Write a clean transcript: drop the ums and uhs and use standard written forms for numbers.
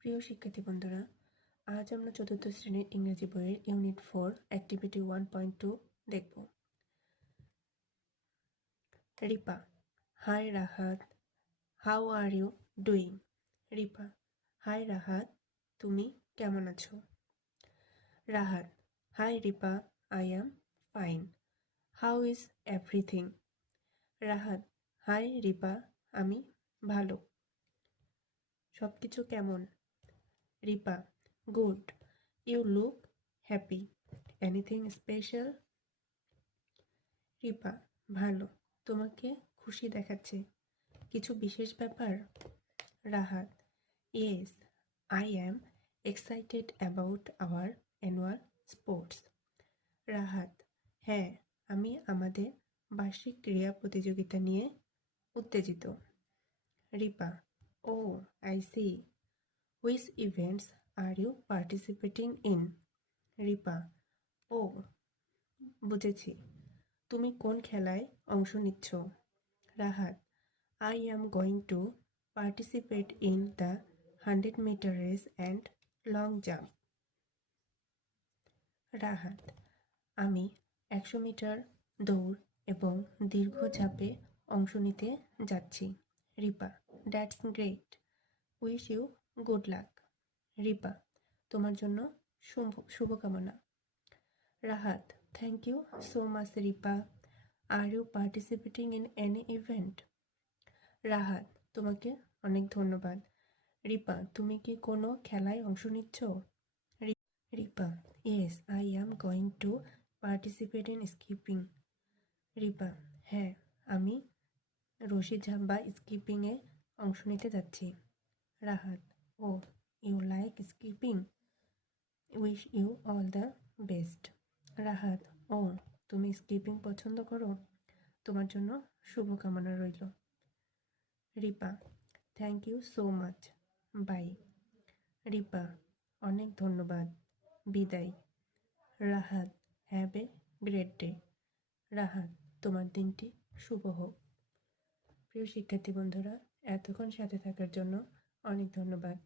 প্রিয় শিক্ষার্থী বন্ধুরা, আজ আমরা চতুর্থ শ্রেণীর ইংরেজি বইয়ের ইউনিট 4 অ্যাক্টিভিটি 1.2 দেখব। Ripa: hi Rahat, how are you doing? Ripa: hi Rahat, তুমি কেমন আছো? Rahat: hi Ripa, I am fine. How is everything? Rahat: hi Ripa, আমি ভালো। সব কিছু কেমন? Ripa: good, you look happy. Anything special? Ripa: ভালো, তোমাকে খুশি দেখাচ্ছে। কিছু বিশেষ ব্যাপার? Rahat: yes, I am excited about our annual sports. Rahat: হ্যাঁ, আমি আমাদের বার্ষিক ক্রীড়া প্রতিযোগিতা নিয়ে উত্তেজিত। Ripa: oh, I C, which events are you participating in? Ripa: ও, বুঝেছি, তুমি কোন খেলায় অংশ নিচ্ছ? Rahat: I am going to participate in the 100-meter race and long jump. Rahat: আমি 100 মিটার দৌড় এবং দীর্ঘ ঝাঁপে অংশ নিতে যাচ্ছি। Ripa: that's great, wish you good luck. Ripa: তোমার জন্য শুভকামনা। Rahat: thank you so much Ripa. Are you participating in any event? Rahat: তোমাকে অনেক ধন্যবাদ। রিপা: তুমি কি কোনো খেলায় অংশ নিচ্ছ? Ripa: yes, I am going to participate in skipping. Ripa: হ্যাঁ, আমি রশি ঝাঁপ বা স্কিপিংয়ে অংশ নিতে যাচ্ছি। রাহাত: ও, you like skipping, wish you all the best. Rahat: ও, তুমি স্কিপিং পছন্দ করো? তোমার জন্য শুভকামনা রইল। Ripa: thank you so much, bye. Ripa: অনেক ধন্যবাদ, বিদায়। Rahat: have a great day. Rahat: তোমার দিনটি শুভ হোক। প্রিয় শিক্ষার্থী বন্ধুরা, এতক্ষণ সাথে থাকার জন্য অনেক ধন্যবাদ।